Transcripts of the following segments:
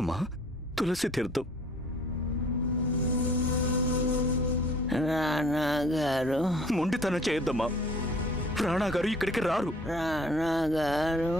అమ్మా, తులసి తీర్థం. రానా గారు, మొండితనం చేయొద్దమ్మా. రాణా గారు ఇక్కడికి రారు. రానా గారు,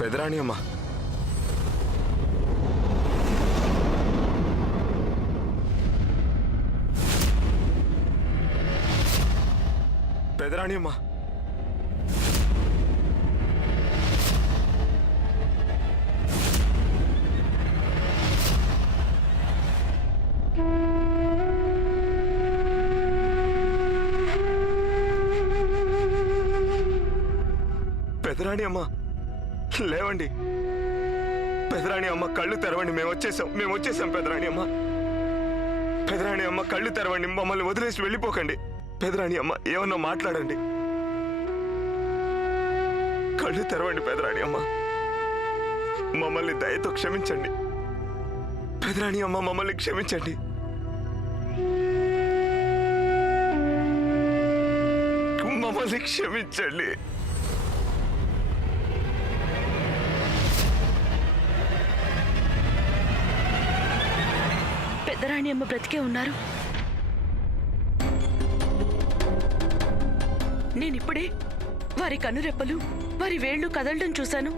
పెదరాణి అమ్మ, పెదరాణి అమ్మ, పెదరాణి అమ్మ, లేవండి. పెదరాణి అమ్మ, కళ్ళు తెరవండి. మేము వచ్చేసాం పెదరాణి అమ్మ. పెదరాణి అమ్మ, కళ్ళు తెరవండి. మమ్మల్ని వదిలేసి వెళ్ళిపోకండి. పెదరాణి అమ్మ, ఏమన్నా మాట్లాడండి. కళ్ళు తెరవండి పెదరాణి అమ్మ. మమ్మల్ని దయతో క్షమించండి. పెదరాణి అమ్మ, మమ్మల్ని క్షమించండి. మమ్మల్ని క్షమించండి. పెద్దరాణి అమ్మ బ్రతికే ఉన్నారు. నేనిప్పుడే వారి కనురెప్పలు, వారి వేళ్లు కదలడం చూశాను.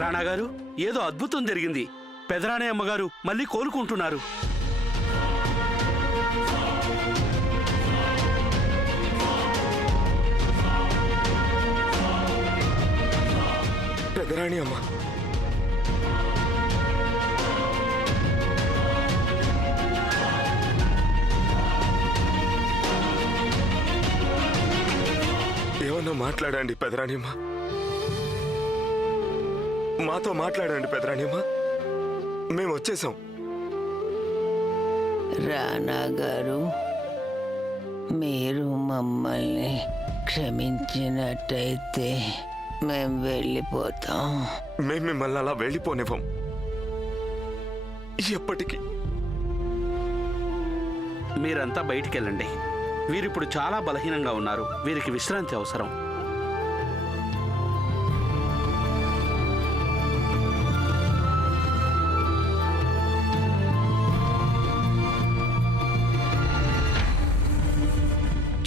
రాణాగారు, ఏదో అద్భుతం జరిగింది. పెదరాణి అమ్మగారు మళ్ళీ కోలుకుంటున్నారు. పెదరాణి అమ్మ, ఏమన్నా మాట్లాడండి పెదరాణి అమ్మ. మాతో మాట్లాడండి పెదరాణి అమ్మ. మేము వచ్చేసాం. రానా గారు, మీరు మమ్మల్ని క్షమించినట్టయితే మేము వెళ్ళిపోతాం. మేము మిమ్మల్ని అలా వెళ్ళిపోనివ్వం ఎప్పటికీ. మీరంతా బయటికెళ్ళండి. వీరిప్పుడు చాలా బలహీనంగా ఉన్నారు. వీరికి విశ్రాంతి అవసరం.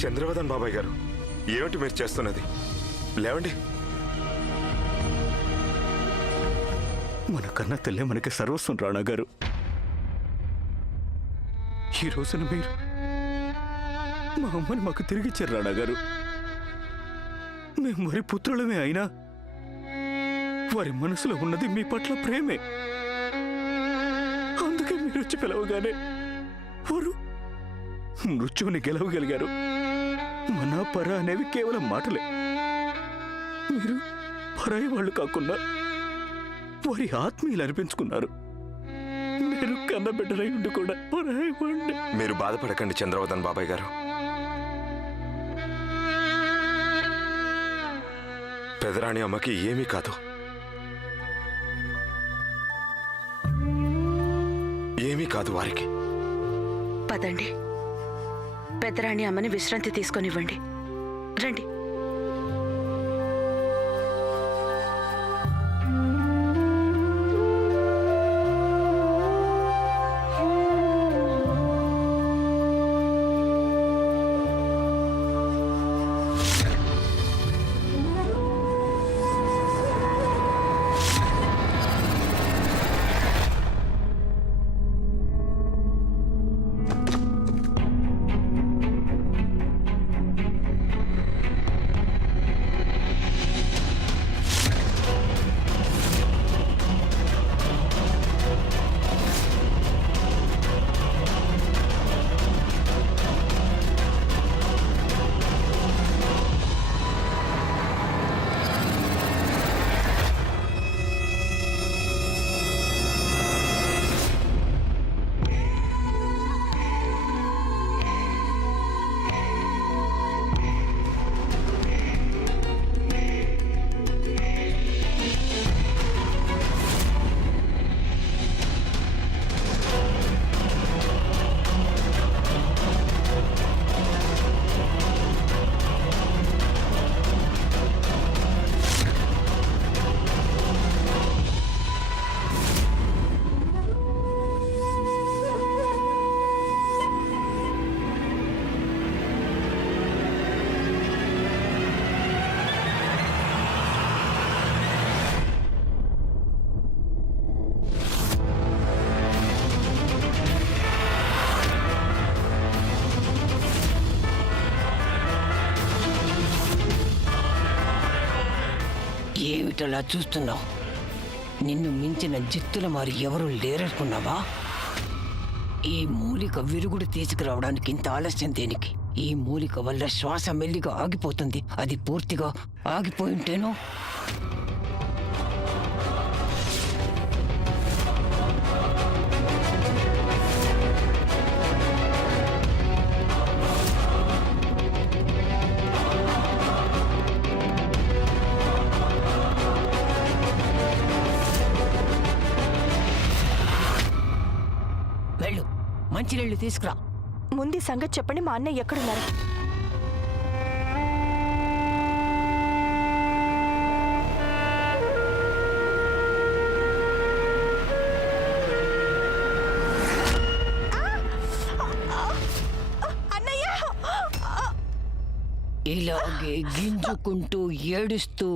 చంద్రవదన్ బాబాయ్ గారు, ఏమిటి మీరు చేస్తున్నది? లేవండి. మన కన్న తల్లే మనకి సర్వస్వం రాణా గారు. ఈ రోజున మీరు మా అమ్మని మాకు తిరిగిచ్చారు రాణా గారు. మేము వారి పుత్రులమే అయినా వారి మనసులో ఉన్నది మీ పట్ల ప్రేమే. అందుకే మీరు వచ్చి పిలవగానే వారు మృత్యువుని గెలవగలిగారు. మన పర అనేవి కేవలం మాటలే. మీరు పరాయి వాళ్ళు కాకుండా వారి ఆత్మీయులు అనిపించుకున్నారు. నేను కన్నబిడ్డలై ఉండి కూడా పరాయి వాడిని. మీరు బాధపడకండి చంద్రవదన్ బాబాయ్ గారు. పెదరాణి అమ్మకి ఏమీ కాదు. ఏమీ కాదు వారికి. పదండి, పెద్దరాణి అమ్మని విశ్రాంతి తీసుకొనివ్వండి. రండి. ఏమిటలా చూస్తున్నావు? నిన్ను మించిన జిత్తుల మరి ఎవరు లేరనుకున్నావా? ఈ మూలిక విరుగుడు తీసుకురావడానికి ఇంత ఆలస్యం దేనికి? ఈ మూలిక వల్ల శ్వాస మెల్లిగా ఆగిపోతుంది. అది పూర్తిగా ఆగిపోయింటేనో వెళ్ళు, మంచినీళ్ళు తీసుకురా. ముందు ఈ సంగతి చెప్పండి, మా అన్నయ్య ఎక్కడున్నారు? ఇలాగే గింజుకుంటూ ఏడుస్తూ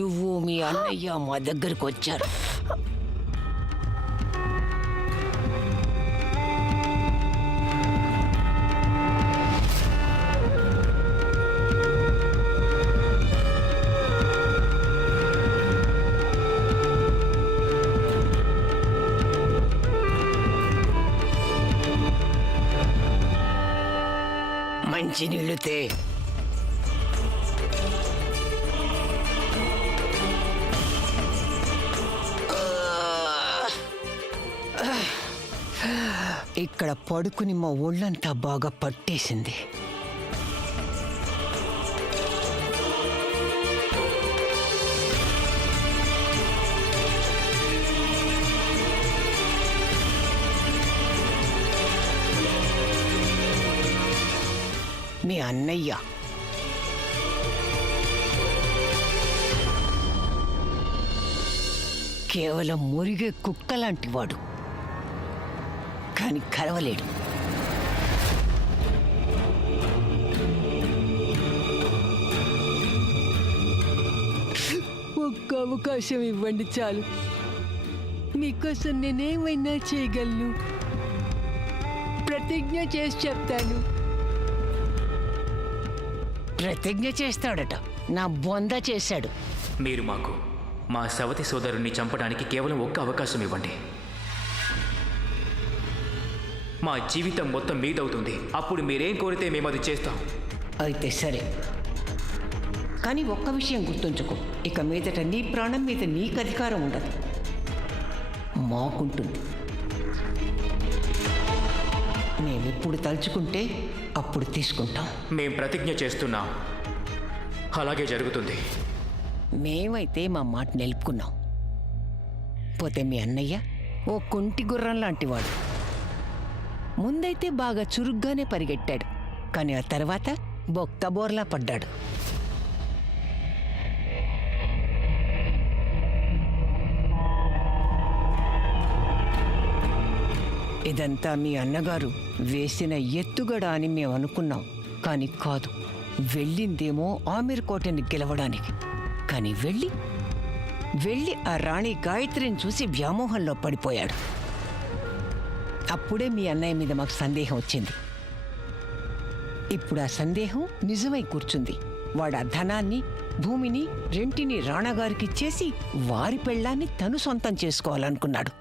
నువ్వు మీ అన్నయ్య మా దగ్గరకు వచ్చారు. మంచినీళ్ళు తే. ఇక్కడ పడుకుని మా ఒళ్ళంతా బాగా పట్టేసింది. మీ అన్నయ్య కేవలం మురిగే కుక్క లాంటి వాడు, కానీ కరవలేడు. ఒక్క అవకాశం ఇవ్వండి చాలు. మీకోసం నేనేమైనా చేయగలను. ప్రతిజ్ఞ చేసి చెప్తాను. ప్రతిజ్ఞ చేస్తాడట. నా బొంద చేశాడు. మీరు మాకు మా సవతి సోదరుణ్ణి చంపడానికి కేవలం ఒక్క అవకాశం ఇవ్వండి. మా జీవితం మొత్తం మీదవుతుంది. అప్పుడు మీరేం కోరితే మేము అది చేస్తాం. అయితే సరే, కానీ ఒక్క విషయం గుర్తుంచుకో. ఇక మీదట నీ ప్రాణం మీద నీకు అధికారం ఉండదు, మాకుంటుంది. మేమెప్పుడు తలుచుకుంటే అప్పుడు తీసుకుంటాం. మేం ప్రతిజ్ఞ చేస్తున్నాం, అలాగే జరుగుతుంది. మేమైతే మా మాట నిలుపుకున్నాం. పోతే మీ అన్నయ్య ఓ కుంటి గుర్రం లాంటివాడు. ముందైతే బాగా చురుగ్గానే పరిగెట్టాడు, కానీ ఆ తర్వాత బొక్కబోర్లా పడ్డాడు. ఇదంతా మీ అన్నగారు వేసిన ఎత్తుగడ అని మేము అనుకున్నాం, కానీ కాదు. వెళ్ళిందేమో ఆమిర్ కోటని గెలవడానికి, కానీ వెళ్ళి ఆ రాణి గాయత్రిని చూసి వ్యామోహంలో పడిపోయాడు. అప్పుడే మీ అన్నయ్య మీద మాకు సందేహం వచ్చింది. ఇప్పుడు ఆ సందేహం నిజమై కూర్చుంది. వాడు ఆ ధనాన్ని, భూమిని రెంటిని రాణాగారికి ఇచ్చేసి వారి పెళ్ళాన్ని తను సొంతం చేసుకోవాలనుకున్నాడు.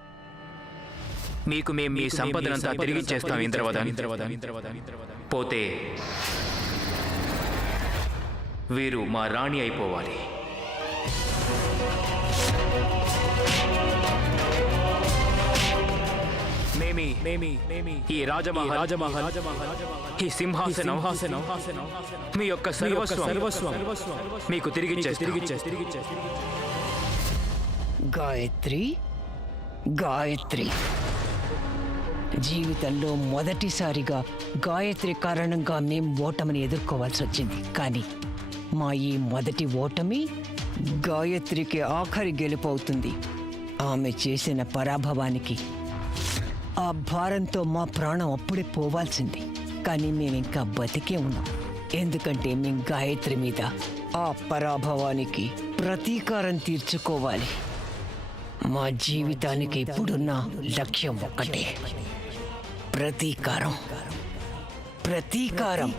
మీకు మేము మీ సంపదనంతా తిరిగిచ్చేస్తాం ఇంద్రవదన్. పోతే వీరు మా రాణి అయిపోవాలి. ఈ రాజమహల్, ఈ సింహాసనం మీ యొక్క సర్వస్వం మీకు తిరిగిచ్చేస్తాం. గాయత్రి జీవితంలో మొదటిసారిగా గాయత్రి కారణంగా మేం ఓటమిని ఎదుర్కోవాల్సి వచ్చింది. కానీ మా ఈ మొదటి ఓటమి గాయత్రికి ఆఖరి గెలుపు అవుతుంది. ఆమె చేసిన పరాభవానికి ఆ భారంతో మా ప్రాణం అప్పుడే పోవాల్సింది. కానీ మేమింకా బతికే ఉన్నాం, ఎందుకంటే మేం గాయత్రి మీద ఆ పరాభవానికి ప్రతీకారం తీర్చుకోవాలి. మా జీవితానికి ఇప్పుడున్న లక్ష్యం ఒక్కటే, ప్రతీకారం. ప్రతీకారం.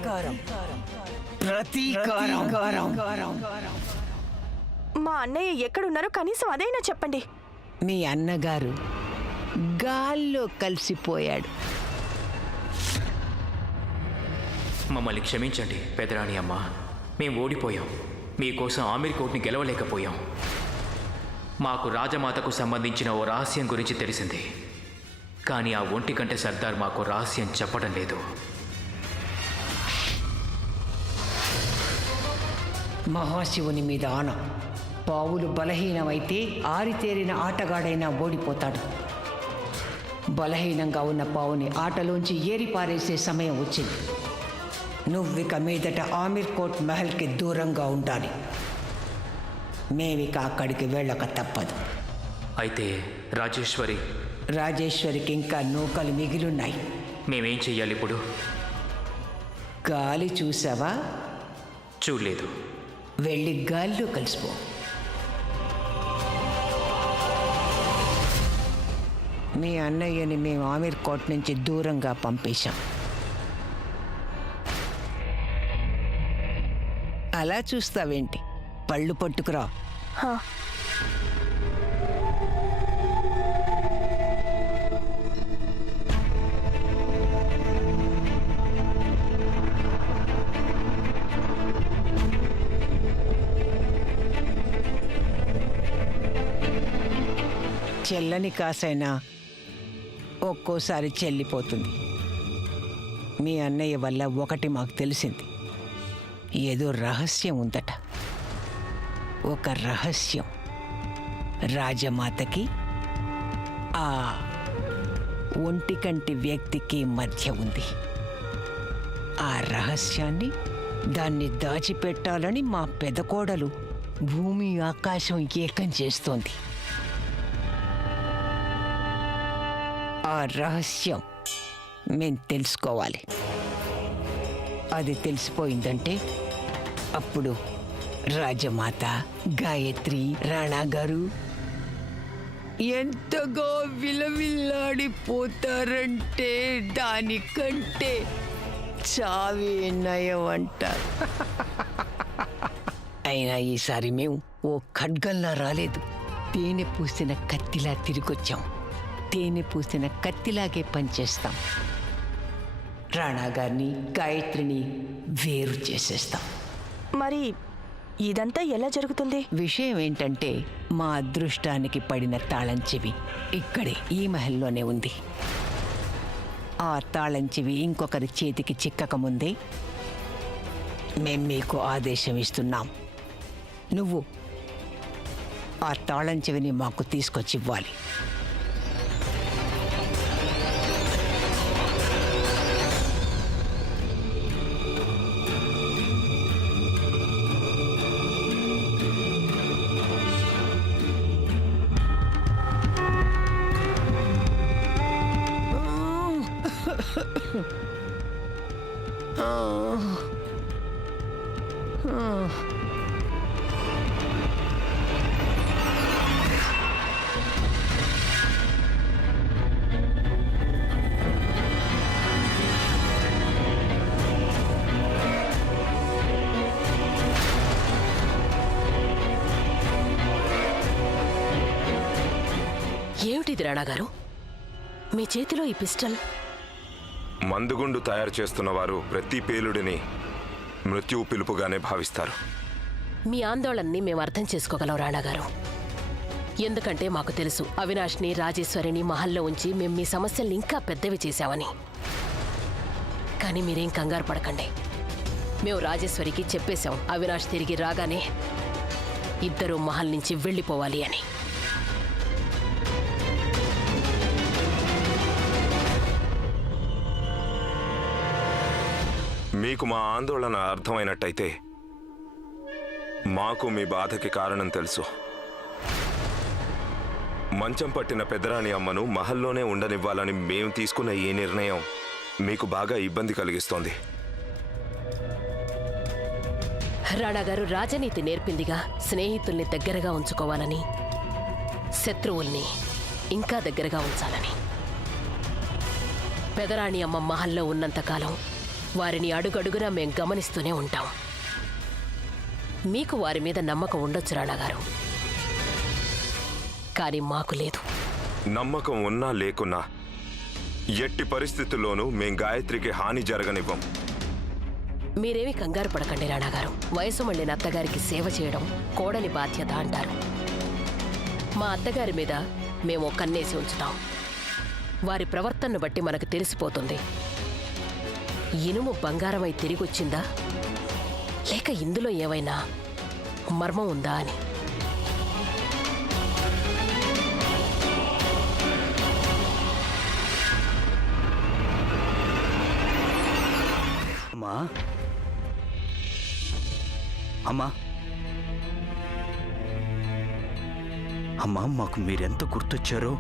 ప్రతీకారం. మా అన్నయ్య ఎక్కడున్నారో కనీసం అదైనా చెప్పండి. మీ అన్నగారు గాల్లో కలిసిపోయాడు. మమ్మల్ని క్షమించండి పెదరాణి అమ్మ. మేము ఓడిపోయాం. మీకోసం ఆమీర్ కోట్ని గెలవలేకపోయాం. మాకు రాజమాతకు సంబంధించిన ఓ రహస్యం గురించి తెలిసింది. కానీ ఆ ఒంటికంటే సర్దార్ మాకు రహస్యం చెప్పడం లేదు. మహాశివుని మీద ఆన, పావులు బలహీనమైతే ఆరితేరిన ఆటగాడైనా ఓడిపోతాడు. బలహీనంగా ఉన్న పావుని ఆటలోంచి ఏరిపారేసే సమయం వచ్చింది. నువ్విక మీదట ఆమీర్ కోట్ మహల్కి దూరంగా ఉండాలి. మేమిక అక్కడికి వెళ్ళక తప్పదు. అయితే రాజేశ్వరికి ఇంకా నూకలు మిగిలిన్నాయి. మేమేం చెయ్యాలి ఇప్పుడు? గాలి చూసావా? చూడలేదు. వెళ్ళి గాల్లో కలిసిపో. మీ అన్నయ్యని మేము ఆమీర్ కోట్ నుంచి దూరంగా పంపేశాం. అలా చూస్తావేంటి? పళ్ళు పట్టుకురా. హా, చెల్లని కాసైనా ఒక్కోసారి చెల్లిపోతుంది. మీ అన్నయ్య వల్ల ఒకటి మాకు తెలిసింది. ఏదో రహస్యం ఉందట. ఒక రహస్యం రాజమాతకి ఆ ఒంటికంటి వ్యక్తికి మధ్య ఉంది. ఆ రహస్యాన్ని దాన్ని దాచిపెట్టాలని మా పెదకోడలు భూమి ఆకాశం ఏకం చేస్తోంది. ఆ రహస్యం మేం తెలుసుకోవాలి. అది తెలిసిపోయిందంటే అప్పుడు రాజమాత, గాయత్రి, రాణా గారు ఎంతగా విలవిల్లాడిపోతారంటే దానికంటే చావే నయం అంటారు. అయినా ఈసారి మేము ఓ ఖడ్గంలా రాలేదు. తేనె పూసిన కత్తిలా తిరిగొచ్చాం. తేనె పూసిన కత్తిలాగే పనిచేస్తాం. రాణా గారిని, గాయత్రిని వేరు చేసేస్తాం. మరి ఇదంతా ఎలా జరుగుతుంది? విషయం ఏంటంటే మా అదృష్టానికి పడిన తాళం చెవి ఇక్కడే ఈ మహల్లోనే ఉంది. ఆ తాళం చెవి ఇంకొకరి చేతికి చిక్కకముందే మేం మీకు ఆదేశం ఇస్తున్నాం. నువ్వు ఆ తాళం చెవిని మాకు తీసుకొచ్చి ఇవ్వాలి. ఏమిటిది రాణాగారు? మీ చేతిలో ఈ పిస్టల్? మందుగుండు తయారు చేస్తున్న వారు ప్రతి పేలుడిని మృత్యువు పిలుపుగానే భావిస్తారు. మీ ఆందోళనని మేము అర్థం చేసుకోగలం రాణాగారు. ఎందుకంటే మాకు తెలుసు అవినాష్ని, రాజేశ్వరిని మహల్లో ఉంచి మేము మీ సమస్యల్ని ఇంకా పెద్దవి చేశామని. కానీ మీరేం కంగారు పడకండి. మేము రాజేశ్వరికి చెప్పేశాం అవినాష్ తిరిగి రాగానే ఇద్దరూ మహల్ నుంచి వెళ్ళిపోవాలి అని. మీకు మా ఆందోళన అర్థమైనట్టయితే మాకు మీ బాధకి కారణం తెలుసు. మంచం పట్టిన పెదరాణి అమ్మను మహల్లోనే ఉండనివ్వాలని మేము తీసుకున్న ఈ నిర్ణయం మీకు బాగా ఇబ్బంది కలిగిస్తోంది. రాణాగారు రాజనీతి నేర్పిందిగా స్నేహితుల్ని దగ్గరగా ఉంచుకోవాలని, శత్రువుల్ని ఇంకా దగ్గరగా ఉంచాలని. పెదరాణి అమ్మ మహల్లో ఉన్నంతకాలం వారిని అడుగడుగునా మేం గమనిస్తూనే ఉంటాం. మీకు వారి మీద నమ్మకం ఉండొచ్చు రాణాగారు, కానీ మాకు లేదు. నమ్మకం ఉన్నా లేకున్నా ఎట్టి పరిస్థితుల్లోనూ మేం గాయత్రికి హాని జరగనివ్వం. మీరేమీ కంగారు పడకండి రాణాగారు. వయసు మళ్ళిన అత్తగారికి సేవ చేయడం కోడలి బాధ్యత అంటారు. మా అత్తగారి మీద మేము కన్నేసి ఉంచుతాం. వారి ప్రవర్తనను బట్టి మనకు తెలిసిపోతుంది ఇనుము బంగారమై తిరిగొచ్చిందా లేక ఇందులో ఏవైనా మర్మం ఉందా అని. అమ్మా అమ్మా అమ్మా, మాకు మీరెంత గుర్తొచ్చారో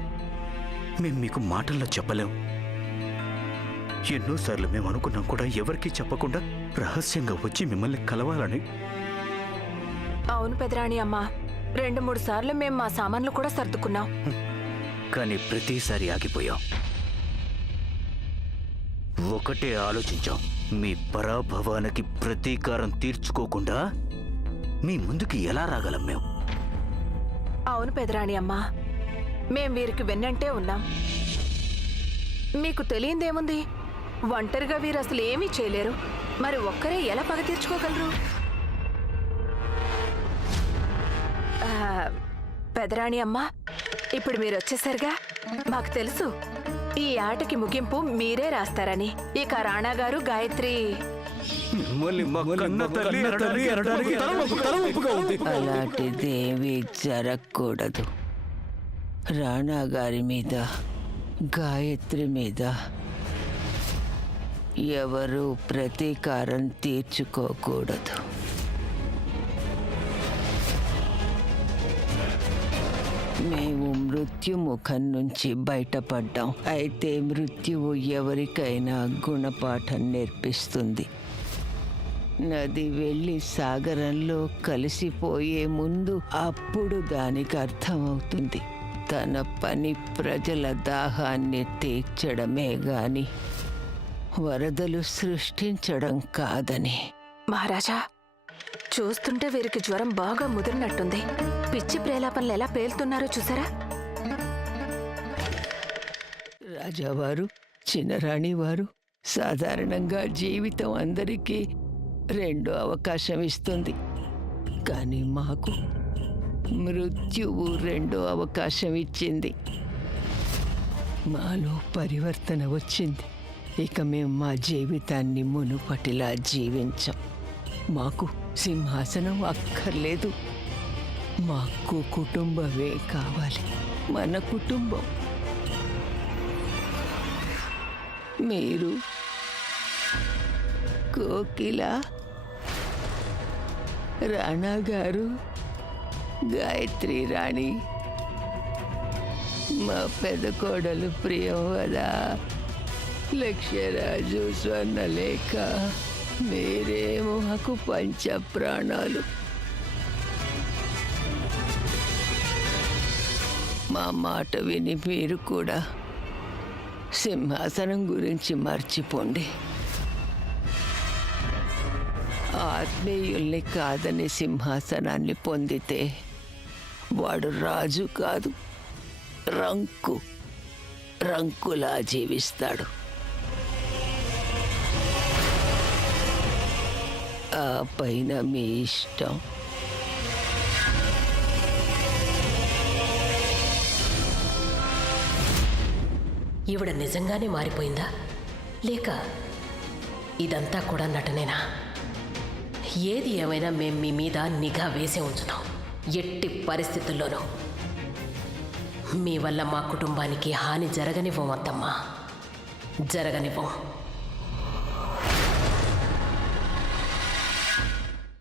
మేము మీకు మాటల్లో చెప్పలేం. ఎన్నోసార్లు మేము అనుకున్నాం కూడా ఎవరికీ చెప్పకుండా రహస్యంగా వచ్చి మిమ్మల్ని కలవాలని. అవును పెదరాణి అమ్మా, 2-3 సార్లు మేము మా సామాన్లు కూడా సర్దుకున్నాం. కానీ ప్రతిసారి ఆగిపోయాం. ఒకటే ఆలోచించాం, మీ పరాభవానికి ప్రతీకారం తీర్చుకోకుండా మీ ముందుకి ఎలా రాగలం మేము. అవును పెదరాణి అమ్మా, మేం వీరికి వెన్నంటే ఉన్నాం. మీకు తెలియందేముంది, ఒంటరిగా వీరు అసలు ఏమీ చేయలేరు. మరి ఒక్కరే ఎలా పగ తీర్చుకోగలరు? పెదరాణి అమ్మా, ఇప్పుడు మీరు వచ్చేసరిగా మాకు తెలుసు ఈ ఆటకి ముగింపు మీరే రాస్తారని. ఇక రాణాగారు గాయత్రి అలాంటిదేమీ జరగకూడదు. రాణా గారి మీద, గాయత్రి మీద ఎవరూ ప్రతీకారం తీర్చుకోకూడదు. మేము మృత్యుముఖం నుంచి బయటపడ్డాం. అయితే మృత్యువు ఎవరికైనా గుణపాఠం నేర్పిస్తుంది. నది వెళ్ళి సాగరంలో కలిసిపోయే ముందు అప్పుడు దానికి అర్థమవుతుంది తన పని ప్రజల దాహాన్ని తీర్చడమే గాని వరదలు సృష్టించడం కాదని. మహారాజా, చూస్తుంటే వీరికి జ్వరం బాగా ముదిరినట్టుంది. పిచ్చి ప్రేలాపనలు ఎలా పేలుతున్నారో చూసారా? రాజావారు, చిన్నరాణి వారు, సాధారణంగా జీవితం అందరికీ 2 అవకాశం ఇస్తుంది. కానీ మాకు మృత్యువు 2 అవకాశం ఇచ్చింది. మాలో పరివర్తన వచ్చింది. ఇక మేము మా జీవితాన్ని మునుపటిలా జీవించాం. మాకు సింహాసనం అక్కర్లేదు. మాకు కుటుంబమే కావాలి, మన కుటుంబం. మీరు కోకిల, రాణా గారు, గాయత్రి రాణి, మా పెద్ద కోడలు ప్రియంవద, లక్ష్యరాజు, స్వర్ణలేఖ, మీరే మాకు పంచ ప్రాణాలు. మా మాట విని మీరు కూడా సింహాసనం గురించి మర్చిపోండి. ఆత్మీయుల్ని కాదని సింహాసనాన్ని పొందితే వాడు రాజు కాదు, రంకులా జీవిస్తాడు. ఆ పైన మీ ఇష్టం. ఈవిడ నిజంగానే మారిపోయిందా లేక ఇదంతా కూడా నటనేనా? ఏది ఏమైనా మేం మీ మీద నిఘా వేసే ఉంచుతాం. ఎట్టి పరిస్థితుల్లోనూ మీ వల్ల మా కుటుంబానికి హాని జరగనివ్వం అత్తమ్మా, జరగనివ్వం.